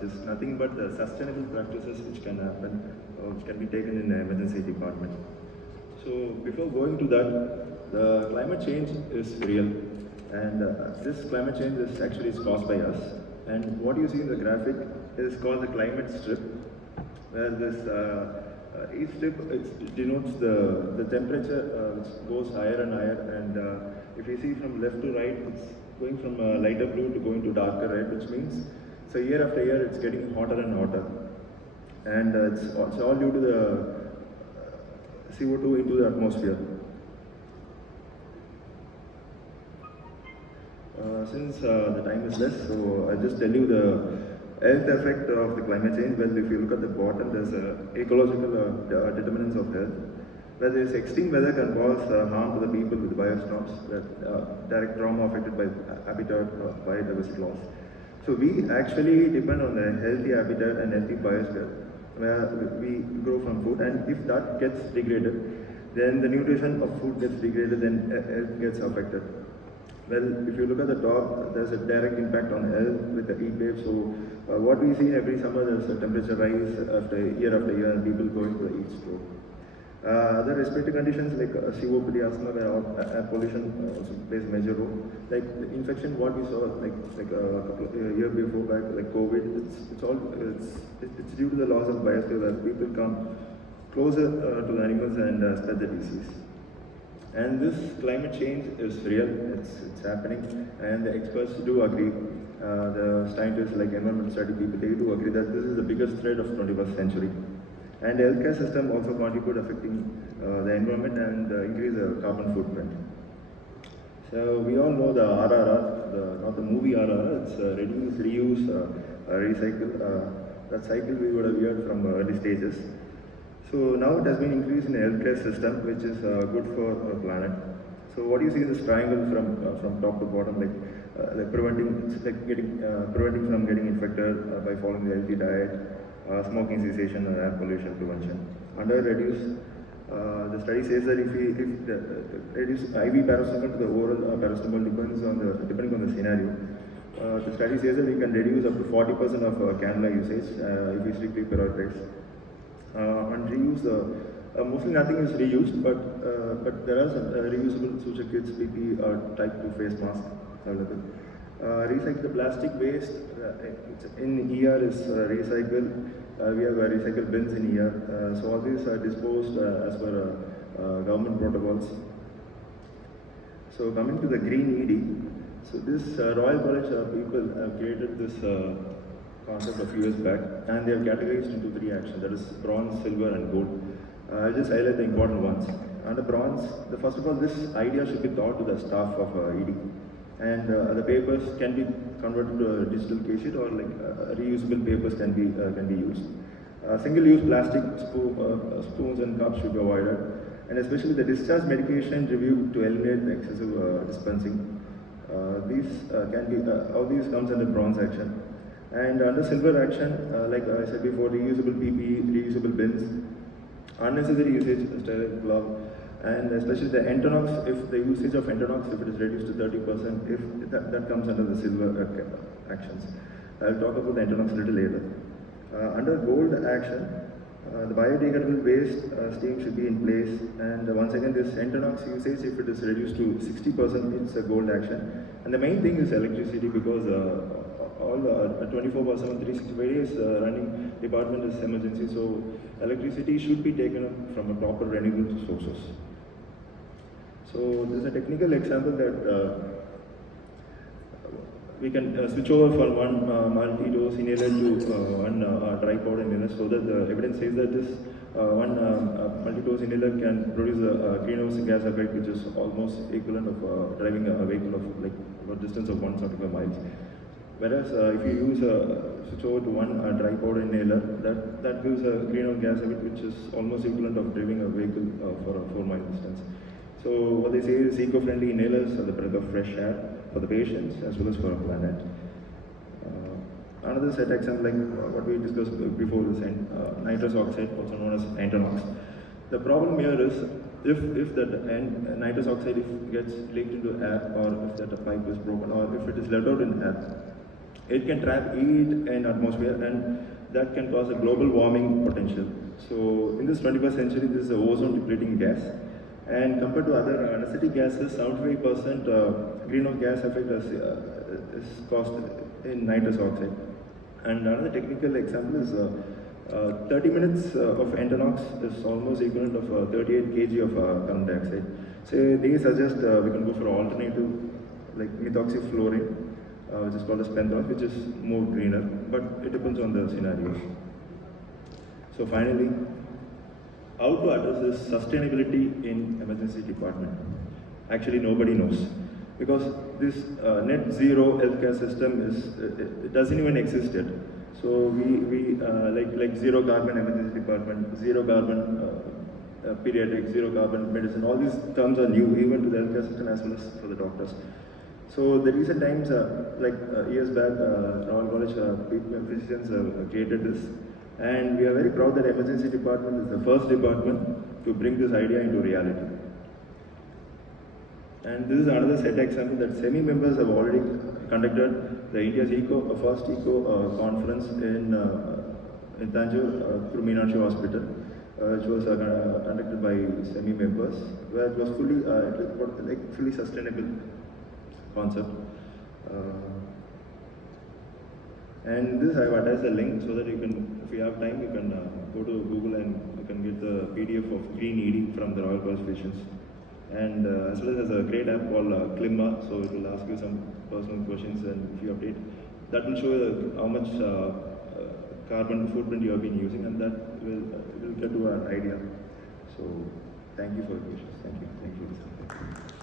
which is nothing but the sustainable practices which can happen, which can be taken in the emergency department. So before going to that, the climate change is real, and this climate change is actually caused by us. And what you see in the graphic is called the climate strip, where this each strip it denotes the temperature which goes higher and higher. And if you see from left to right, it's going from lighter blue to going to darker red, which means so year after year it's getting hotter and hotter, and it's all due to the CO2 into the atmosphere. Since the time is less, so I'll just tell you the health effect of the climate change. Well, if you look at the bottom, there's ecological determinants of health. Where this extreme weather can cause harm to the people with biostorms, direct trauma affected by habitat or biodiversity loss. So we actually depend on the healthy habitat and healthy biosphere, where we grow from food, and if that gets degraded, then the nutrition of food gets degraded, then health gets affected. Well, if you look at the top, there's a direct impact on health with the heat wave. So what we see every summer, there's a temperature rise after year, and people going to the heat stroke. Other respiratory conditions like COPD, asthma, air pollution also plays a major role. Like the infection, what we saw like a couple of years before back, like COVID, it's due to the loss of biosphere that people come closer to the animals and spread the disease. And this climate change is real, it's happening, and the experts do agree. The scientists like environmental study people, they do agree that this is the biggest threat of 21st century. And the healthcare system also contribute affecting the environment and increase the carbon footprint. So we all know the RRR, not the movie RRR, it's reduce, reuse, recycle. That cycle we would have heard from early stages. So now it has been increased in the healthcare system, which is good for our planet. So what you see is this triangle from top to bottom, like preventing from getting infected by following the healthy diet, smoking cessation, or air pollution prevention. Under reduce, the study says that if reduce IV paracetamol to the oral paracetamol depending on the scenario. The study says that we can reduce up to 40% of cannula usage if we strictly prioritize. And reuse, mostly nothing is reused, but there are some reusable suture kits, PP, type 2 face mask available. Recycle the plastic waste in ER is recycled. We have recycle bins in ER. So all these are disposed as per government protocols. So coming to the green ED, so this Royal College people have created this concept a few years back, and they have categorized into 3 actions, that is bronze, silver, and gold. I'll just highlight the important ones. Under bronze, first of all, this idea should be taught to the staff of ED, and the papers can be converted to a digital case sheet, or like reusable papers can be used. Single-use plastic spoons and cups should be avoided, and especially the discharge medication review to eliminate the excessive dispensing. All these comes under bronze action. And under silver action, like I said before, reusable PPE, reusable bins, unnecessary usage of sterile glove, and especially the Entonox, if the usage of Entonox, if it is reduced to 30%, if that comes under the silver actions. I'll talk about the Entonox a little later. Under gold action, the biodegradable waste stream should be in place, and once again this Entonox usage, if it is reduced to 60%, it's a gold action. And the main thing is electricity, because all 24/7, 365 days running department is emergency, so electricity should be taken up from a proper renewable sources. So this is a technical example that we can switch over from one multi-dose inhaler to one dry powder inhaler, so that the evidence says that this one multi-dose inhaler can produce a greenhouse gas effect which is almost equivalent of driving a vehicle of like a distance of 175 miles. Whereas if you use switch over to one dry powder inhaler, that gives a greenhouse gas effect which is almost equivalent of driving a vehicle for a 4-mile distance. So what they say is eco-friendly inhalers are the breath of fresh air for the patients as well as for our planet. Another set example, like what we discussed before, is nitrous oxide, also known as Entonox. The problem here is if that nitrous oxide gets leaked into air, or if that pipe is broken, or if it is let out in air, It can trap heat in atmosphere, and that can cause a global warming potential. So in this 21st century, this is a ozone depleting gas. And compared to other anesthetic gases, 75% greenhouse gas effect is caused in nitrous oxide. And another technical example is 30 minutes of Entonox is almost equivalent of 38 kg of carbon dioxide. So they suggest we can go for alternative like methoxyfluorine, which is called as pentox, which is more greener, but it depends on the scenarios. So finally, how to address this sustainability in emergency department? Actually, nobody knows, because this net zero healthcare system it doesn't even exist yet. So we like zero carbon emergency department, zero carbon pediatrics, zero carbon medicine. All these terms are new, even to the healthcare system as well as for the doctors. So the recent times, years back, Royal College physicians created this, and we are very proud that emergency department is the first department to bring this idea into reality. And this is another set example that SEMI members have already conducted the India's first eco conference in Tanjore through Meenakshi Hospital, which was conducted by SEMI members, where it was fully sustainable concept. And this I have attached the link so that you can, if you have time, you can go to Google and you can get the PDF of Green ED from the Royal College patients. And as well as a great app called Klimma, so it will ask you some personal questions, and if you update, that will show you how much carbon footprint you have been using, and that will get to an idea. So thank you for your patience. Thank you.